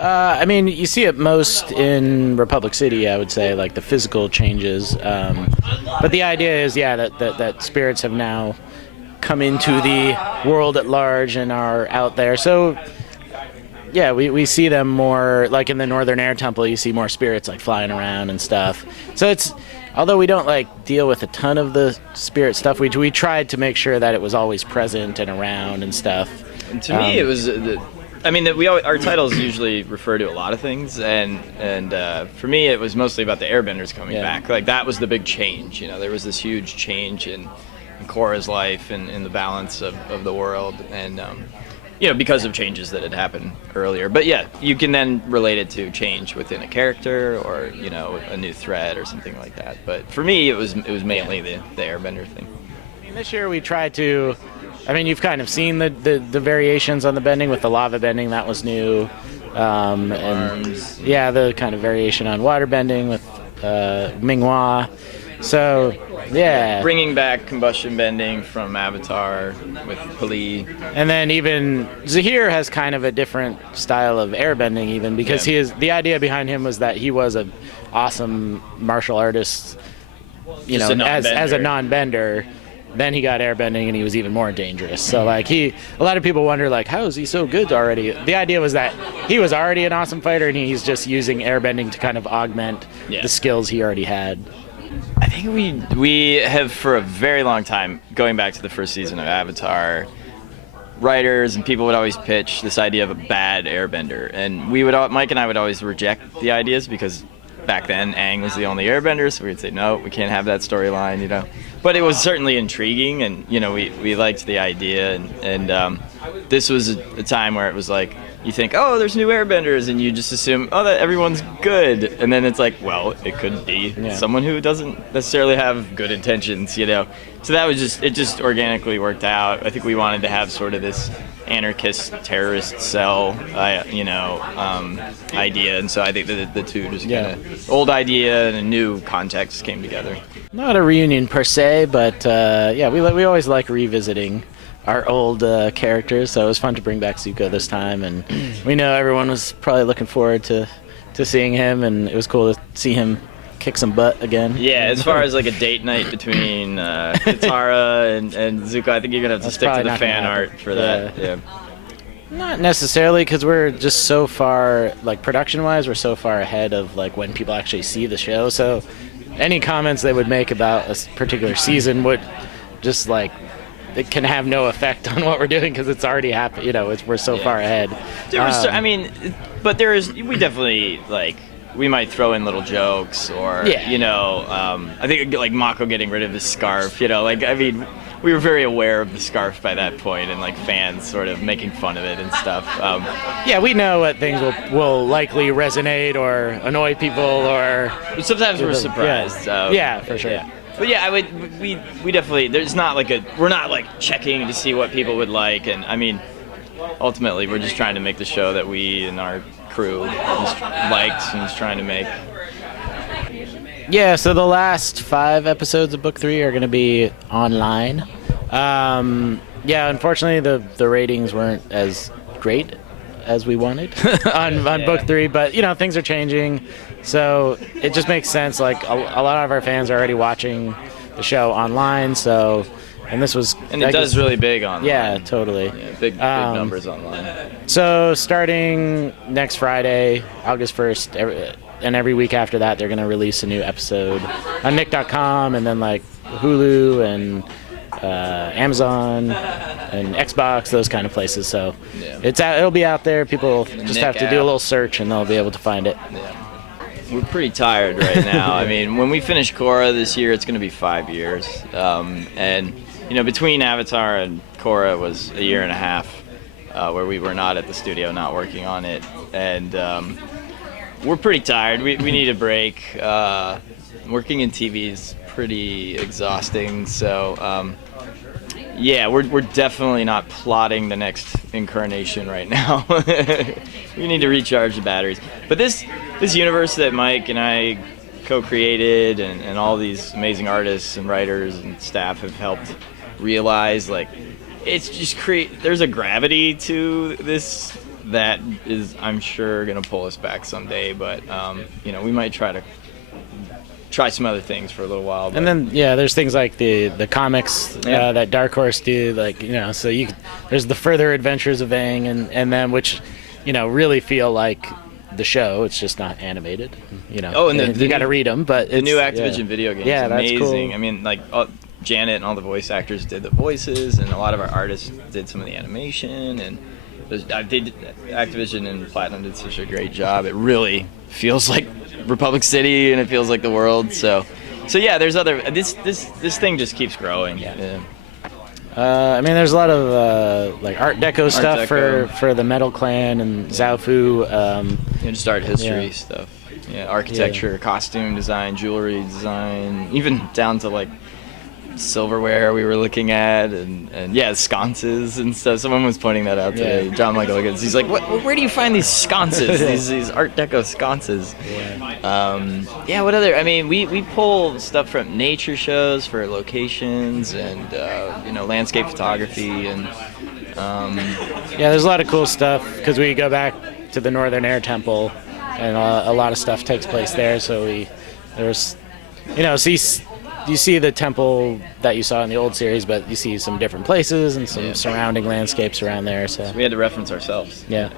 I mean, you see it most in Republic City, I would say, like the physical changes. But the idea is, yeah, that spirits have now come into the world at large and are out there. So, yeah, we see them more, like in the Northern Air Temple, you see more spirits like flying around and stuff. So although we don't like deal with a ton of the spirit stuff, we tried to make sure that it was always present and around and stuff. And to me, it was. I mean, our titles usually refer to a lot of things, and for me, it was mostly about the Airbenders coming back. Like that was the big change. You know, there was this huge change in Korra's life and in the balance of the world, and you know, because of changes that had happened earlier. But yeah, you can then relate it to change within a character, or you know, a new thread or something like that. But for me, it was mainly the Airbender thing. I mean, this year we tried to. I mean, you've kind of seen the variations on the bending with the lava bending. That was new. And yeah, the kind of variation on water bending with Minghua. So, yeah. Bringing back combustion bending from Avatar with Pali. And then even Zahir has kind of a different style of airbending even, because the idea behind him was that he was an awesome martial artist, you know, as a non-bender. Then he got airbending and he was even more dangerous. So like a lot of people wonder like, how is he so good already? The idea was that he was already an awesome fighter and he's just using airbending to kind of augment the skills he already had. I think we have for a very long time, going back to the first season of Avatar, writers and people would always pitch this idea of a bad airbender, and Mike and I would always reject the ideas because back then Aang was the only airbender, so we'd say no, we can't have that storyline, you know. But it was certainly intriguing, and you know, we liked the idea, and this was a time where it was like, you think, oh, there's new airbenders, and you just assume, oh, that everyone's good, and then it's like, well, it could be someone who doesn't necessarily have good intentions, you know. So that was it just organically worked out. I think we wanted to have sort of this anarchist terrorist cell, idea, and so I think the two just kind of old idea and a new context came together. Not a reunion per se, but we always like revisiting our old characters, so it was fun to bring back Zuko this time, and we know everyone was probably looking forward to seeing him, and it was cool to see him kick some butt again. Yeah, as far as like a date night between Katara and Zuko, I think you're gonna have to stick to the fan art for that. Yeah. Not necessarily, because we're just so far, like production-wise, we're so far ahead of like when people actually see the show. So any comments they would make about a particular season would just like, it can have no effect on what we're doing because it's already happened. You know, we're so far ahead. We definitely like. We might throw in little jokes, or you know, I think like Mako getting rid of his scarf. You know, like I mean, we were very aware of the scarf by that point, and like fans sort of making fun of it and stuff. Yeah, we know what things will likely resonate or annoy people, or sometimes we're surprised. Yeah, for sure. Yeah. But yeah, we definitely, there's not like we're not like checking to see what people would like, and I mean, ultimately we're just trying to make the show that we and our crew just liked and just trying to make. Yeah, so the last 5 episodes of Book 3 are going to be online. Unfortunately the ratings weren't as great as we wanted on Book 3, but you know, things are changing, so it just makes sense. Like a lot of our fans are already watching the show online, so it does really big online. Yeah, totally. Yeah, big numbers online. So starting next Friday, August 1st, and every week after that, they're going to release a new episode on Nick.com, and then like Hulu and Amazon and Xbox, those kind of places. So it'll be out there. People just have to do a little search, and they'll be able to find it. Yeah. We're pretty tired right now. I mean, when we finish Korra this year, it's going to be 5 years. And, you know, between Avatar and Korra was a year and a half where we were not at the studio, not working on it. And we're pretty tired. We need a break. Working in TV is pretty exhausting. So, we're definitely not plotting the next incarnation right now. We need to recharge the batteries. But this universe that Mike and I co-created and all these amazing artists and writers and staff have helped realize, like, it's just there's a gravity to this that is, I'm sure, gonna pull us back someday. But we might try some other things for a little while. But. And then there's things like the comics that Dark Horse do, so there's the Further Adventures of Aang, and then which really feel like the show. It's just not animated. Oh, and you got to read them. But the new Activision video game is amazing. That's cool. I mean, Janet and all the voice actors did the voices, and a lot of our artists did some of the animation, and Activision and Platinum did such a great job. It really feels like Republic City, and it feels like the world. So yeah, there's other. This thing just keeps growing. Yeah. I mean, there's a lot of Art Deco stuff for the Metal Clan and Zaofu. Just art history stuff. Yeah, architecture, costume design, jewelry design, even down to silverware we were looking at, and sconces and stuff. Someone was pointing that out today. John Michael Higgins. He's like, where do you find these sconces? these Art Deco sconces. What other? I mean, we pull stuff from nature shows for locations, and landscape photography, and there's a lot of cool stuff because we go back to the Northern Air Temple, and a lot of stuff takes place there. So you see the temple that you saw in the old series, but you see some different places and some surrounding landscapes around there. So we had to reference ourselves. Yeah.